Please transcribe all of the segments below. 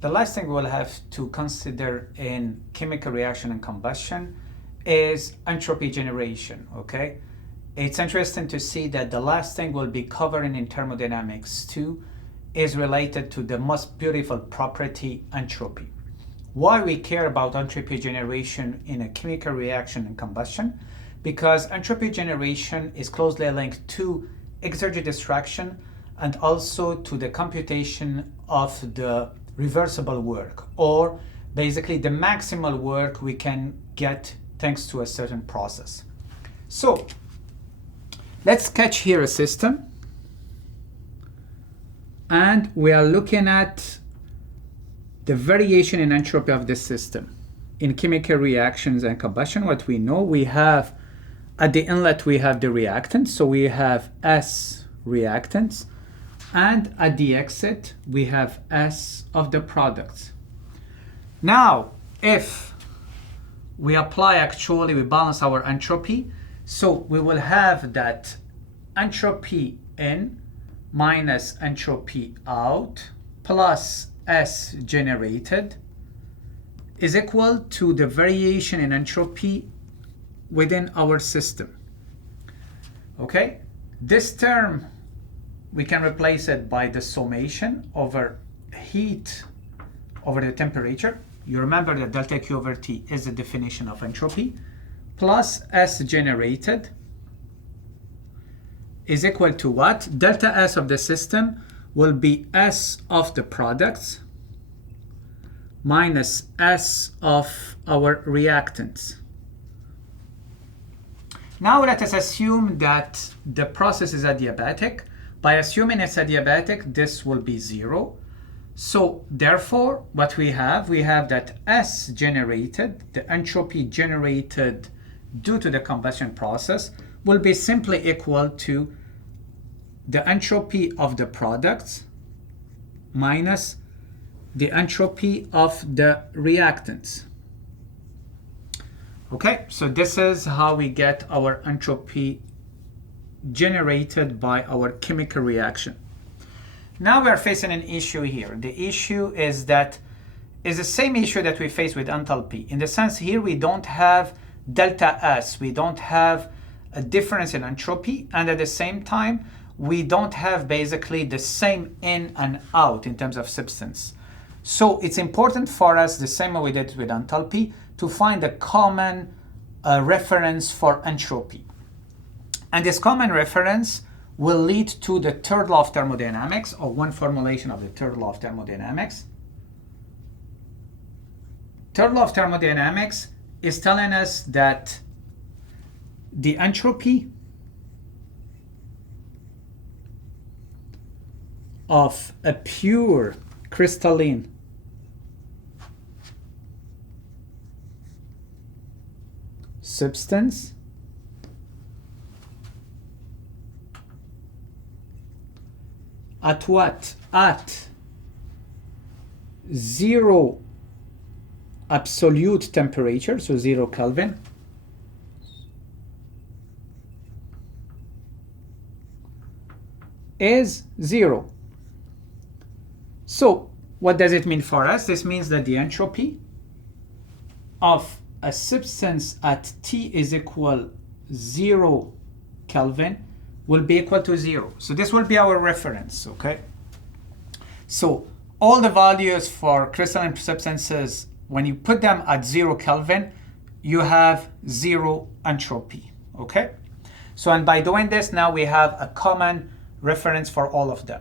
the last thing we'll have to consider in chemical reaction and combustion is entropy generation, okay? It's interesting to see that the last thing we'll be covering in thermodynamics too is related to the most beautiful property, entropy. Why we care about entropy generation in a chemical reaction and combustion? Because entropy generation is closely linked to exergy distraction and also to the computation of the reversible work, or basically the maximal work we can get thanks to a certain process. So let's sketch here a system, and we are looking at the variation in entropy of this system. In chemical reactions and combustion, what we know, we have at the inlet we have the reactant, so we have S reactants, and at the exit we have S of the products. Now if we apply, actually we balance our entropy, so we will have that entropy in minus entropy out plus S generated is equal to the variation in entropy within our system. Okay, this term we can replace it by the summation over heat over the temperature. You remember that delta Q over T is the definition of entropy, plus S generated is equal to what? Delta S of the system will be S of the products minus S of our reactants. Now let us assume that the process is adiabatic. By assuming it's adiabatic, this will be 0. So therefore, what we have that S generated, the entropy generated due to the combustion process, will be simply equal to the entropy of the products minus the entropy of the reactants. Okay, so this is how we get our entropy generated by our chemical reaction. Now we are facing an issue here. The issue is the same issue that we face with enthalpy. In the sense here we don't have delta S, we don't have a difference in entropy, and at the same time we don't have basically the same in and out in terms of substance. So it's important for us, the same way we did with enthalpy, to find a common reference for entropy. And this common reference will lead to the third law of thermodynamics, or one formulation of the third law of thermodynamics. Third law of thermodynamics is telling us that the entropy of a pure crystalline substance at what? At 0 absolute temperature, so 0 Kelvin, is 0. So what does it mean for us? This means that the entropy of a substance at T is equal 0 Kelvin will be equal to 0. So this will be our reference, okay? So all the values for crystalline substances, when you put them at 0 Kelvin, you have 0 entropy, okay? So, and by doing this, now we have a common reference for all of them.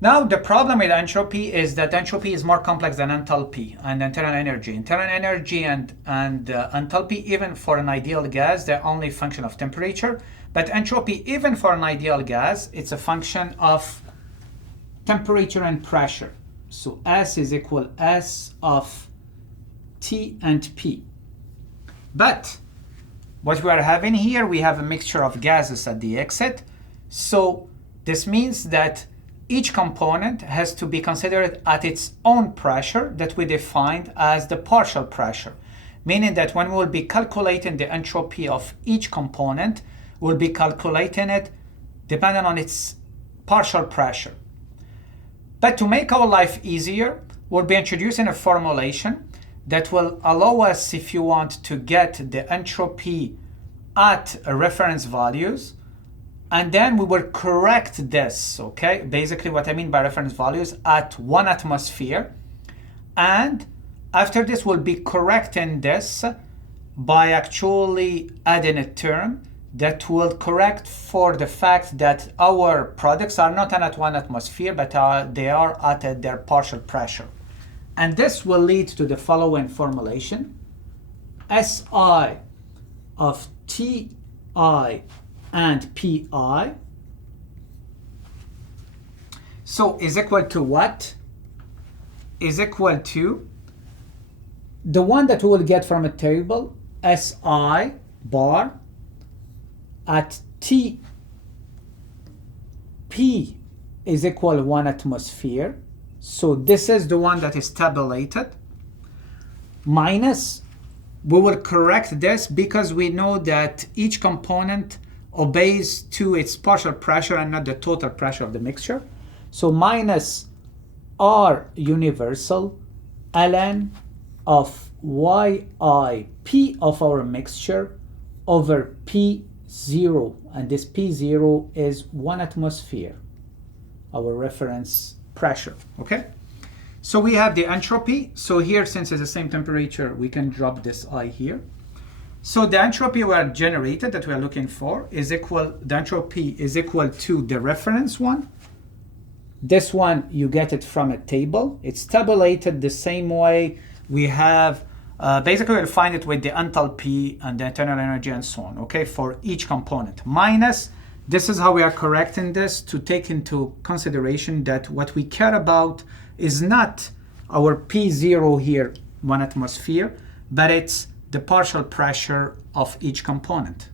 Now, the problem with entropy is that entropy is more complex than enthalpy and internal energy. Internal energy and enthalpy, even for an ideal gas, they're only a function of temperature. But entropy, even for an ideal gas, it's a function of temperature and pressure. So S is equal S of T and P. But what we are having here, we have a mixture of gases at the exit. So this means that each component has to be considered at its own pressure that we defined as the partial pressure. Meaning that when we'll be calculating the entropy of each component, we'll be calculating it depending on its partial pressure. But to make our life easier, we'll be introducing a formulation that will allow us, if you want, to get the entropy at reference values, and then we will correct this, okay? Basically what I mean by reference values at 1 atmosphere. And after this, we'll be correcting this by actually adding a term that will correct for the fact that our products are not at 1 atmosphere, but they are at their partial pressure. And this will lead to the following formulation. SI of TI and PI, so is equal to what? Is equal to the one that we will get from a table, SI bar at TP is equal to 1 atmosphere. So this is the one that is tabulated, minus, we will correct this because we know that each component obeys to its partial pressure and not the total pressure of the mixture. So minus R universal ln of yi P of our mixture over P0, and this P0 is 1 atmosphere, our reference pressure, okay? So we have the entropy. So here, since it's the same temperature, we can drop this I here. So the entropy we are generated that we are looking for is equal, the entropy is equal to the reference one. This one, you get it from a table. It's tabulated the same way we have, basically we'll find it with the enthalpy and the internal energy and so on, okay, for each component. Minus, this is how we are correcting this to take into consideration that what we care about is not our P0 here, 1 atmosphere, but it's the partial pressure of each component.